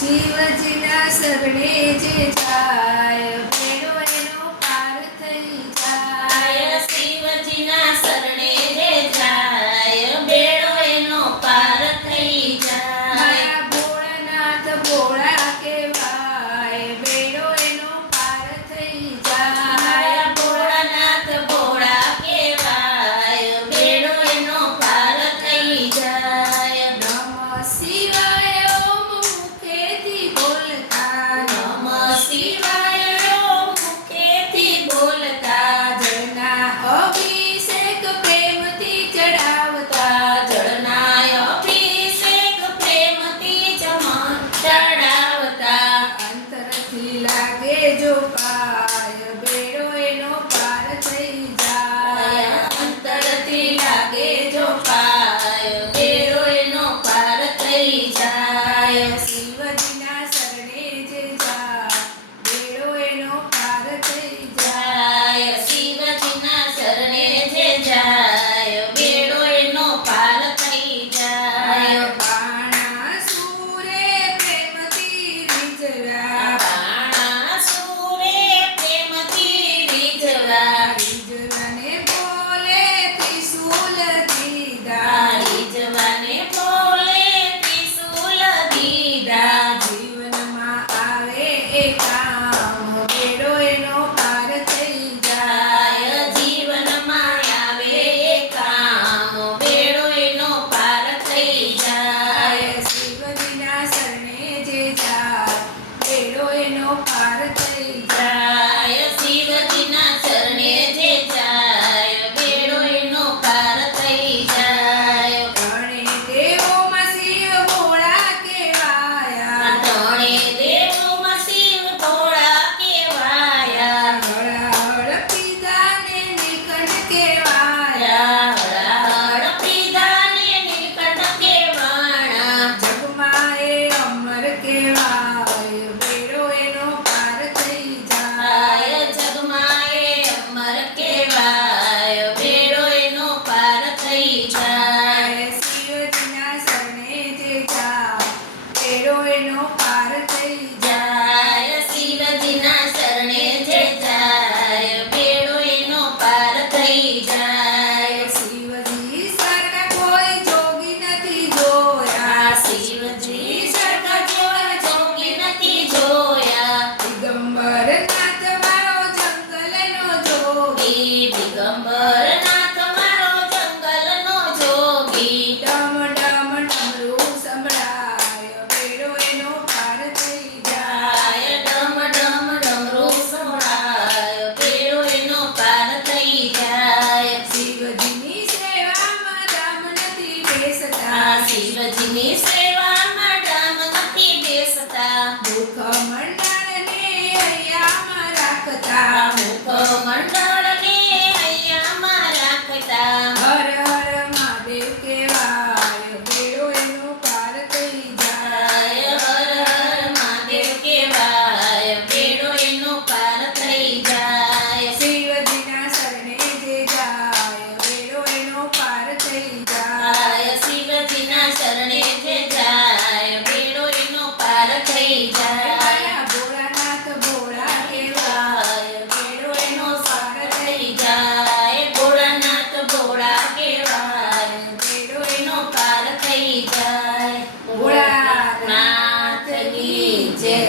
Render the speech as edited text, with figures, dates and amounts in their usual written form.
શિવજીના શરણે જે જાય બેડો એનો પાર થઈ જાય. શિવજીના શરણે જે જાય બેડો એનો પાર થઈ જાય. મારા ભોળાનાથ ભોળા કહેવાય બેડો એનો પાર થઈ જાય. મારા ભોળાનાથ ભોળા કહેવાય બેડો એનો પાર થઈ જાય. નમઃ શિવાય ઓમ મુખેથી બોલતા નમઃ શિવાય ઓમ મુખેથી બોલતા જળના અભિષેક પ્રેમથી ચડાવતા જળના અભિષેક પ્રેમથી ચડાવતા. અંતરથી લાગે જો પાય બેડો એનો પાર થઈ જાય. અંતરથી લાગે જો પાય બેડો એનો પાર થઈ જાય. શિવજીના શરણે જે જાય બેડો એનો પાર થઈ જાય. જાય શિવજીના શરણે જે જાય બેડો એનો પાર થઈ જાય. બાણાસુરે પ્રેમથી રીઝવ્યા બાણાસુરે પ્રેમથી રીઝવા. રીઝવાને બોલે ત્રિશૂલ દીધા. રીઝવાને બોલે ત્રિશૂલ દીધા. જીવનમાં આવે એ કામ બેડો એનો પાર થઈ જાય. જાય જીવનમાં આવે એ કામ બેડો એનો પાર થઈ જાય. શિવજીના શરણે જે જાય બેડો એનો પાર થઈ જાય. જાય શિવજીના ચરણે જે જાય બેડો એનો પાર થઈ જાય. ત્રણે દેવોમાં શિવ ભોળા કહેવાયા. ત્રણે દેવોમાં શિવ ભોળા કહેવાયા. હળ પીધા ને નીલકંઠ કહેવાયા. હળ પીધા ને નીલકંઠ કહેવાણા. જગમાં એ અમર કહેવાય બેડો એનો પાર થઈ જાય. જગમાં એ અમર કહેવાય બેડો એનો પાર થઈ જાય. શિવજીના શરણે જે જાય બેડો એનો પાર થઈ જાય શિવજીના શરણે જે જાય બેડો એનો પાર થઈ જાય. શિવજી સરખા કોઈ જોગી નથી જોયા. શિવજી સરખા જેવા જોગી નથી જોયા. દિગંબર નાથ મારો જંગલનો જોગી. દિગંબર નાથ મારો જંગલનો જોગી. ડમ ડમ ડમરું સંભળાય બેડો એનો પાર થઈ જાય. જાય ડમ ડમ ડમરું સંભળાય બેડો એનો પાર થઈ જાય. શિવજીની સેવામાં ધામ નથી બેસતા. શિવજીની સેવામાં ડામ નથી બેસતા. દુઃખ મંડળને હૈયામાં રાખતા. મુખ મંડળને હૈયામાં રાખતા. હર હર મહાદેવ કહેવાય બેડો એનો પાર થઈ જાય. જાય હર હર મહાદેવ કહેવાય બેડો એનો પાર થઈ જાય. શિવજીના શરણે જે જાય બેડો એનો પાર થઈ જાય. જાય શિવજીના શરણે જે જાય બેડો એનો પાર થઈ જાય. મારા ભોળાનાથ ભોળા કહેવાય બેડો એનો પાર થઈ જાય ભોળાનાથ ભોળા કહેવાય બેડો એનો પાર થઈ જાય. ભોળાનાથ કી જય.